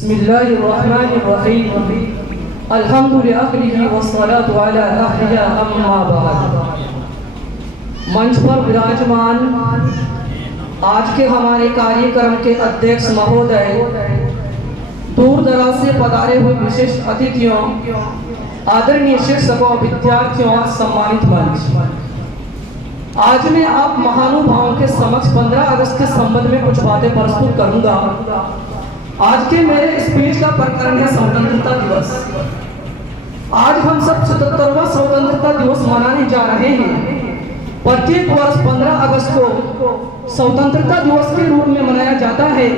बिस्मिल्लाहिर्रहमानिर्रहीम अल्हम्दुलिल्लाहि वस्सलातु अला अहलिया अम्मा बाद। मंच पर विराजमान आज के हमारे कार्यक्रम के अध्यक्ष महोदय, दूर दराज से पधारे हुए विशिष्ट अतिथियों, आदरणीय शिक्षकों, विद्यार्थियों और सम्मानित मंच, आज मैं आप महानुभावों के समक्ष 15 अगस्त के संबंध में कुछ बातें प्रस्तुत करूंगा। आज के मेरे स्पीच का प्रकरण है स्वतंत्रता दिवस। आज हम सब 77वां स्वतंत्रता दिवस मनाने जा रहे हैं। प्रत्येक वर्ष 15 अगस्त को स्वतंत्रता दिवस के रूप में मनाया जाता है।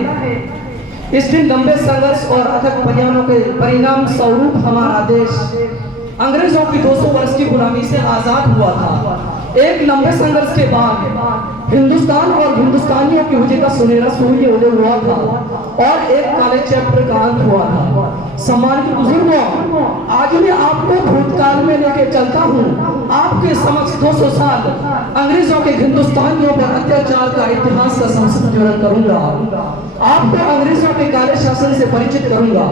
इस दिन लंबे संघर्ष और अथक प्रयासों के परिणाम स्वरूप हमारा देश अंग्रेजों की 200 वर्ष की गुलामी से आजाद हुआ था। एक लंबे संघर्ष के बाद हिंदुस्तान और हिंदुस्तानियों की विजय का सुनहरा सूर्य उदय हुआ था और एक काले चैप्टर का अंत हुआ था। सम्मानित बुजुर्गों, आज मैं आपको भूतकाल में लेके चलता हूँ। आपके समक्ष 200 साल अंग्रेजों के हिंदुस्तानियों पर अत्याचार का इतिहास का संस्मरण करूंगा। आपको अंग्रेजों के काले शासन से परिचित करूंगा।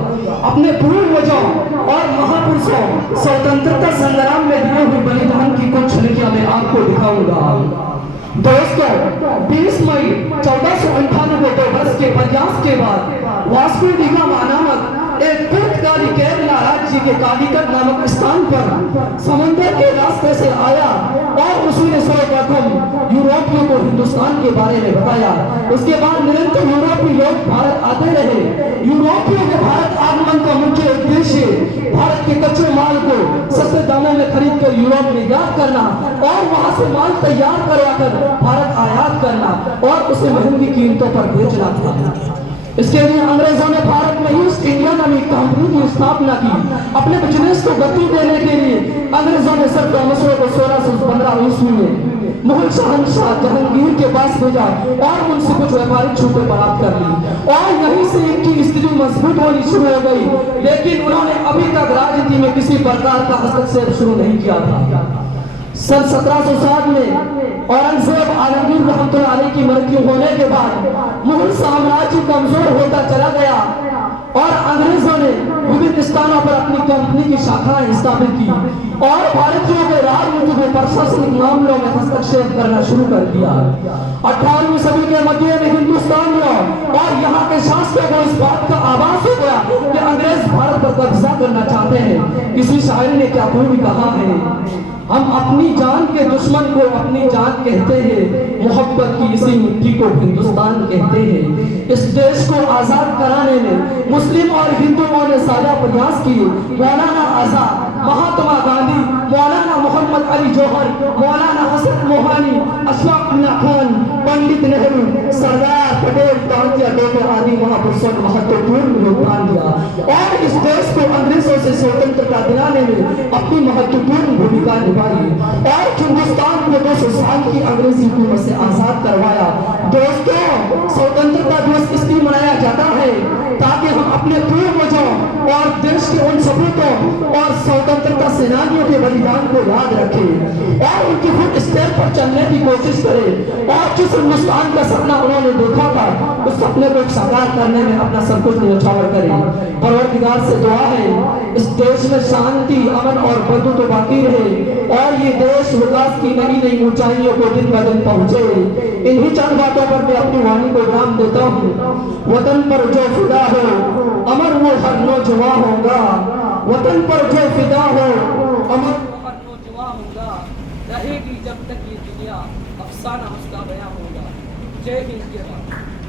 अपने पूर्वजों और महापुरुषों स्वतंत्रता संग्राम में दिए हुए बलिदान की कुछ झलकियां मैं आपको दिखाऊंगा। दोस्तों, 20 मई 1498 2 वर्ष के प्रयास के बाद वास्को डी गामा नामक एक पुर्तगाली केरला राज्य के कालीकट नामक स्थान पर समुद्र के रास्ते से आया और उसने सर्वप्रथम यूरोपियों को हिंदुस्तान के बारे में बताया। उसके बाद निरंतर यूरोपीय लोग भारत आते रहे। यूरोपियों के भारत आगमन का मुख्य उद्देश्य भारत के कच्चे माल को सस्ते दामों में खरीद कर यूरोप में निर्यात करना और वहां से माल तैयार करवाकर भारत आयात करना और उसे महंगी कीमतों पर बेचना था। इसके लिए अंग्रेजों ने भारत में ईस्ट इंडिया नामक कंपनी की स्थापना की। अपने बिजनेस को गति देने के लिए अंग्रेजों ने सर थॉमस को 1615 ईस्वी में मुगल शहंशाह जहांगीर के पास भेजा और उनसे कुछ व्यापारिक छूटें प्राप्त कर ली और यहीं से इनकी स्थिति मजबूत होनी शुरू हो गई। लेकिन उन्होंने अभी तक राजनीति में किसी प्रकार का हस्तक्षेप शुरू नहीं किया था। सन 1760 में औरंगजेब आलमगीर रहमतुल्लाह अलैह की मृत्यु होने के बाद मुगल साम्राज्य कमजोर होता चला गया और अंग्रेजों ने विभिन्न स्थानों पर अपनी कंपनी की शाखाएं स्थापित की और भारतीयों के राजनीति में प्रशासनिक मामलों में हस्तक्षेप करना शुरू कर दिया। 18वीं सदी के मध्य में हिंदुस्तानियों और यहाँ के शासकों को इस बात का आभास हो गया कि अंग्रेज भारत पर कब्जा करना चाहते हैं। किसी शायर ने क्या खूब कहा है, हम अपनी जान के दुश्मन को अपनी जान कहते हैं, मोहब्बत की इसी मिट्टी को हिंदुस्तान कहते हैं। इस देश को आजाद कराने में मुस्लिम और हिंदुओं ने साझा प्रयास किए। मौलाना आजाद, महात्मा गांधी, मौलाना मोहम्मद अली जौहर, मौलाना हसन मोहानी, अशफाक उल्लाह खान, पंडित नेहरू, सरदार पटेल, तांत्या टोपे आदि महापुरुषों ने महत्वपूर्ण योगदान दिया और इस देश को अंग्रेजों से स्वतंत्रता दिलाने में अपनी महत्वपूर्ण भूमिका निभाई और हिंदुस्तान को 200 साल की अंग्रेजी हुकूमत से आजाद करवाया। दोस्तों, स्वतंत्रता दिवस इसलिए मनाया जाता है ताकि हम अपने पूर्वजों और देश के उन सपूतों और स्वतंत्रता सेनानियों के बलिदान को याद रखें और उनकी फुट स्टेप पर चलने की कोशिश करें और जिस हिंदुस्तान का सपना उन्होंने देखा था उस सपने को साकार करने में अपना सब कुछ न्यौछावर करें। परवरदिगार से दुआ है इस देश में शांति, अमन और बदू तो बाकी रहे और ये देश विकास की नई नई ऊंचाइयों को दिन ब दिन पहुंचे। इन्हीं चंद बातों पर मैं अपनी वाणी को विराम देता हूँ। वतन पर जो फिदा हो अमर वो हर नौजवान होगा, वतन पर जो फिदा हो अमर वो हर नौजवान होगा, रहेगी जब तक ये दुनिया अफसाना उसका बयां होगा। जय हिंद।